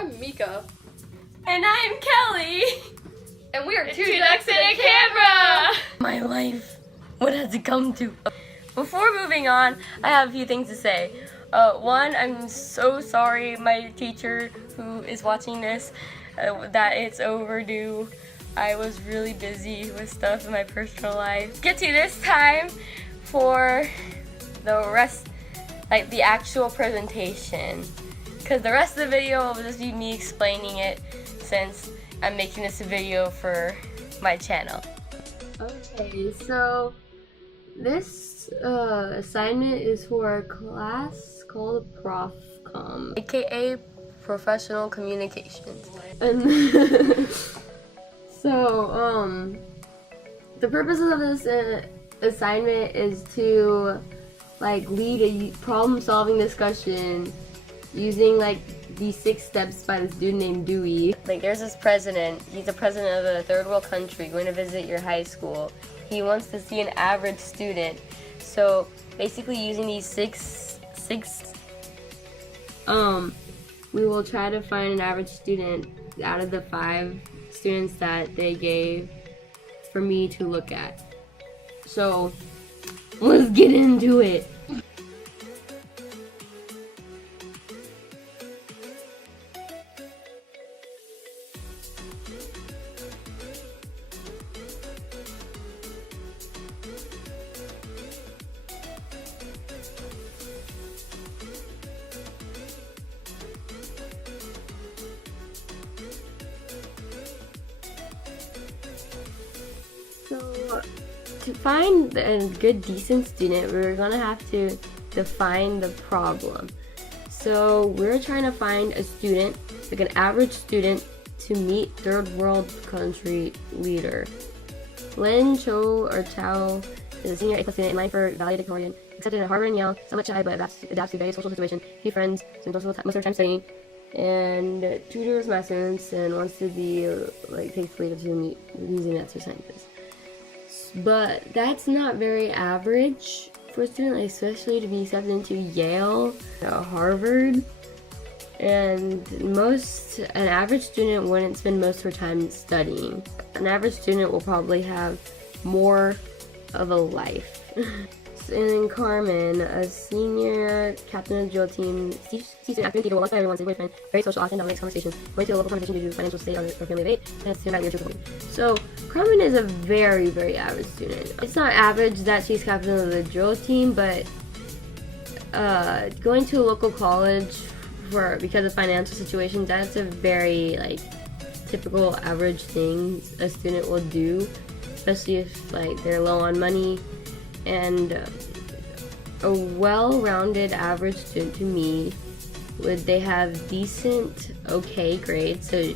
I'm Mika. And I'm Kelly. And we are Two ducks in a camera. My life, what has it come to? Before moving on, I have a few things to say. One, I'm so sorry, my teacher who is watching this, that it's overdue. I was really busy with stuff in my personal life. Get to this time for the rest, like the actual presentation. Because the rest of the video will just be me explaining it since I'm making this video for my channel. Okay, so this assignment is for a class called ProfCom, aka Professional Communications. And so, the purpose of this assignment is to lead a problem-solving discussion using these 6 steps by this dude named Dewey. There's this president. He's the president of a third world country going to visit your high school. He wants to see an average student. So basically, using these six, we will try to find an average student out of the 5 students that they gave for me to look at. So let's get into it. So, to find a good, decent student, we're gonna have to define the problem. So, we're trying to find a student, an average student, to meet third world country leader. Lin Cho or Chow is a senior A+ student in line for valedictorian, accepted at Harvard and Yale, somewhat shy but adapts to various social situations. Few friends, spends most of their time studying, and tutors my students and wants to be takes the lead to using that to scientists. But that's not very average for a student, especially to be accepted into Yale, Harvard. And an average student wouldn't spend most of their time studying. An average student will probably have more of a life. And then Carmen, a senior captain of the drill team, student active theater, loved by everyone, boyfriend, very social, often dominates conversation, went to a local competition due to financial state or family of 8, and has student leadership. So Carmen is a very, very average student. It's not average that she's captain of the drill team, but going to a local college because of financial situations, that's a very typical average thing a student will do, especially if they're low on money. And a well-rounded average student to me, they have decent, okay grades. So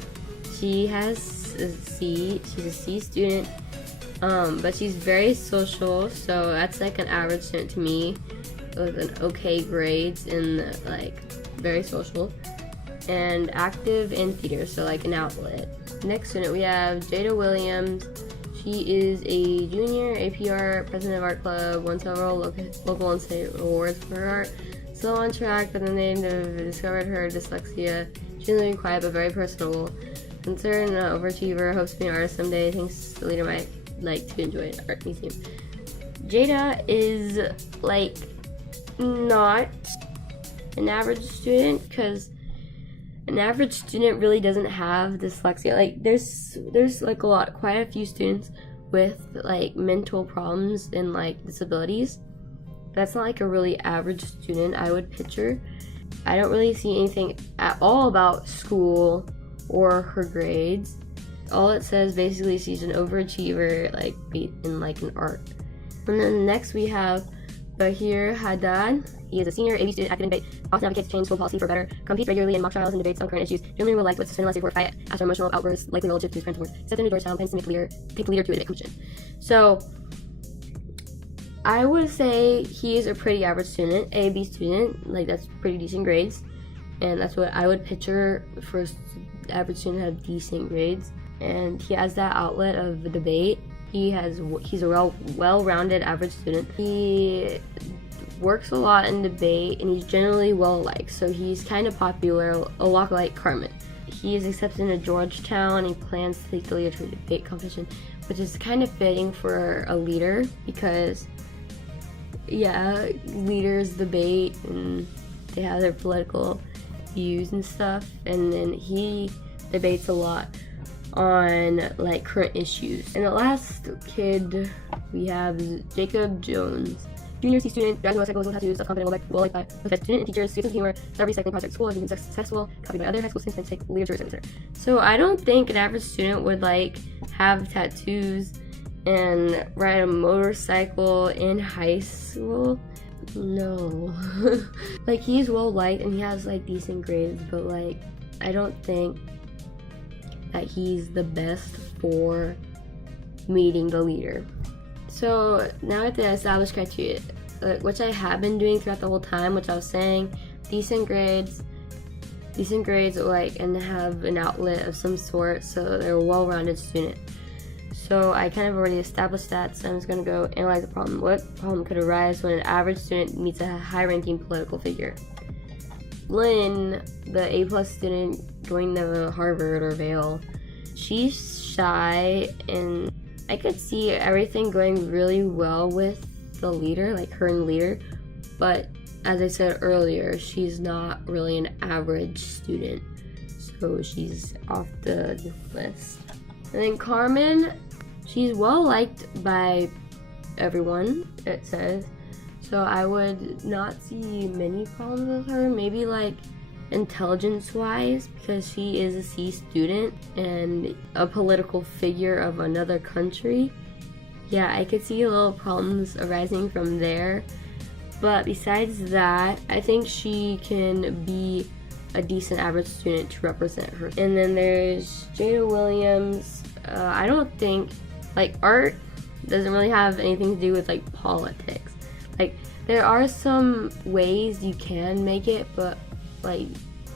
she has a C, she's a C student, but she's very social, so that's an average student to me with an okay grades and very social, and active in theater, so an outlet. Next student we have Jada Williams. She is a junior APR, president of art club, won several local and state awards for her art. Slow on track, but then they discovered her dyslexia. She's living quiet but very personable. Concerned, overachiever, hopes to be an artist someday. Thinks the leader might like to enjoy an art museum. Jada is not an average student, because an average student really doesn't have dyslexia. There's quite a few students with mental problems and disabilities. That's not a really average student I would picture. I don't really see anything at all about school or her grades. All it says basically she's an overachiever in an art. And then next we have Bahir Haddad. He is a senior AV student, active in debate, often advocates change school policy for better, competes regularly in mock trials and debates on current issues, generally will but suspend unless they report fight after emotional outbursts, likely relative to his parents' work, accepted into Georgetown, plans to take the leader to a debate competition. So, I would say he is a pretty average student, A, B student, that's pretty decent grades, and that's what I would picture for an average student to have decent grades, and he has that outlet of debate. He's a well-rounded average student. He works a lot in debate, and he's generally well-liked, so he's kind of popular, a lot like Carmen. he is accepted into Georgetown. He plans to take the leader to a debate competition, which is kind of fitting for a leader because, yeah, leaders debate and they have their political views and stuff. And then he debates a lot on like current issues. And the last kid we have is Jacob Jones. Junior C student, dragging motorcycles with tattoos, self-confident, well-liked by the student and teachers, students humor, every recycling project at school has been successful, copied by other high school students, and take leadership, etc. So I don't think an average student would like have tattoos and ride a motorcycle in high school. No. Like, he's well-liked and he has like decent grades, but like I don't think that he's the best for meeting the leader. So now I have to establish criteria, which I have been doing throughout the whole time, which I was saying, decent grades, like, and have an outlet of some sort, so they're a well-rounded student. So I kind of already established that, so I'm just gonna go analyze the problem. What problem could arise when an average student meets a high-ranking political figure? Lynn, the A+ student going to Harvard or Yale, she's shy, and I could see everything going really well with the leader, like her and the leader, but as I said earlier, she's not really an average student, so she's off the list. And then Carmen, she's well liked by everyone, it says, so I would not see many problems with her. Maybe like intelligence-wise, because she is a C student and a political figure of another country. Yeah, I could see little problems arising from there. But besides that, I think she can be a decent average student to represent her. And then there's Jada Williams. I don't think, like, art doesn't really have anything to do with like politics. Like, there are some ways you can make it, but like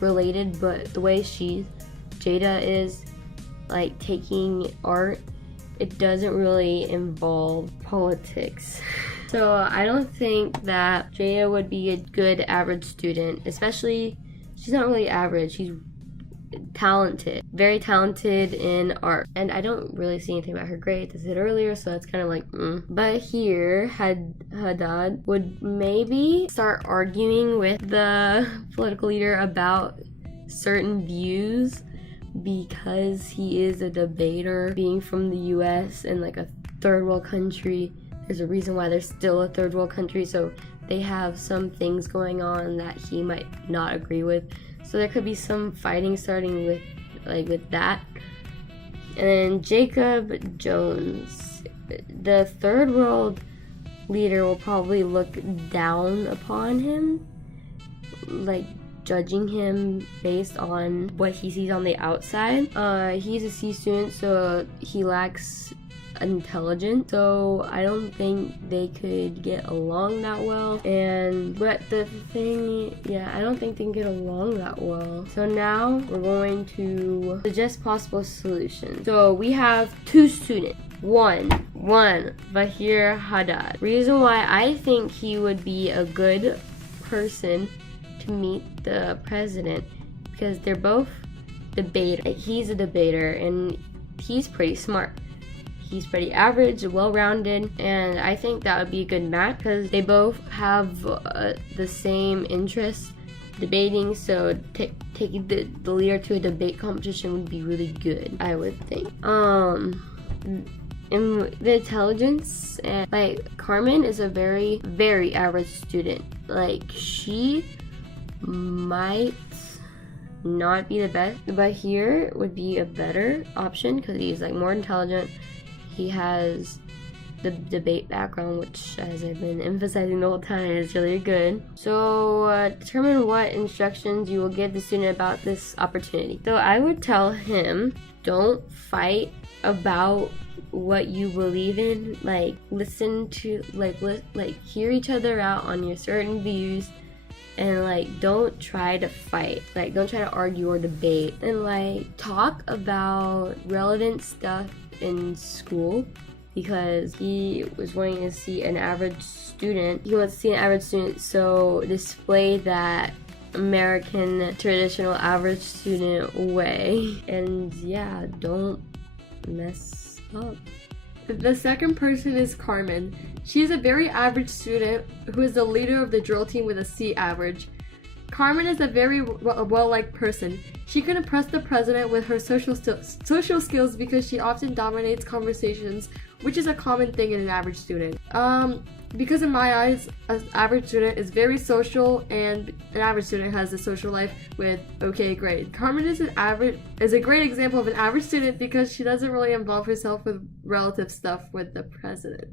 related, but the way Jada is like taking art, it doesn't really involve politics. So I don't think that Jada would be a good average student, especially, she's not really average, she's talented, very talented in art. And I don't really see anything about her grades, as I said earlier, so it's kind of like, But here, Haddad would maybe start arguing with the political leader about certain views because he is a debater, being from the US and like a third world country. There's a reason why they're still a third world country, so they have some things going on that he might not agree with. So there could be some fighting starting with that. And then Jacob Jones, the third world leader, will probably look down upon him, like judging him based on what he sees on the outside. He's a C student, so he lacks intelligence, so I don't think they could get along that well. But the thing, I don't think they can get along that well. So now we're going to suggest possible solutions. So we have two students. One, Vahir Haddad. Reason why I think he would be a good person to meet the president, because they're both debaters. He's a debater and he's pretty smart. He's pretty average, well-rounded, and I think that would be a good match because they both have the same interests, debating, so taking the leader to a debate competition would be really good, I would think. In the intelligence, and like Carmen is a very, very average student. Like, she might not be the best, but here would be a better option because he's like more intelligent. He has the debate background, which, as I've been emphasizing the whole time, is really good. So determine what instructions you will give the student about this opportunity. So I would tell him, don't fight about what you believe in. Like, listen to, hear each other out on your certain views, and like, don't try to fight. Like, don't try to argue or debate, and like, talk about relevant stuff in school, because he was wanting to see an average student. He wants to see an average student, so display that American traditional average student way. And yeah, don't mess up. The second person is Carmen. She is a very average student who is the leader of the drill team with a C average. Carmen is a very well-liked person. She can impress the president with her social skills because she often dominates conversations, which is a common thing in an average student. Because in my eyes, an average student is very social, and an average student has a social life with okay grades. Carmen is a great example of an average student because she doesn't really involve herself with relative stuff with the president.